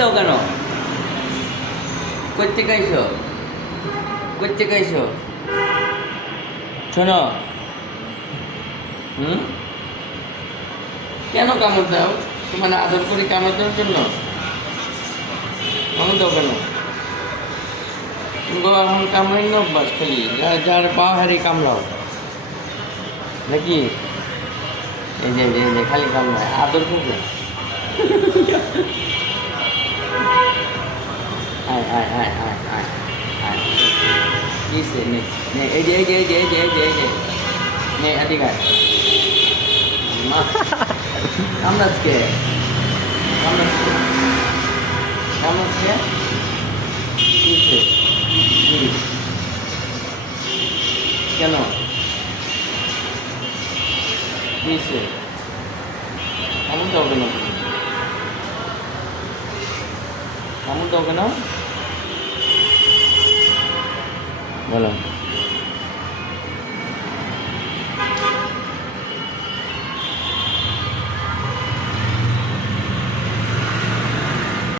দাও কেন? করতে গাইছো? করতে গাইছো? শোনো, কেন কামড় দাও? তোমার আদর করে কামড় দেওয়ার জন্য কামড় দাও কেন? তুমি এখন কামড়াই না অভ্যাস খালি যার পা হারিয়ে কামড়াও নাকি? এই যে খালি কামড়ায় আদর করবে। আয় আয় আয় আয় আয় আয় কিসে নে নে এই যে নে এদিকে মা কামড়াচ্ছে কামড়াচ্ছে কামড়াচ্ছে কিসে কেন কিসে কামড় দাও কেন? কামড় দাও কেন বলো?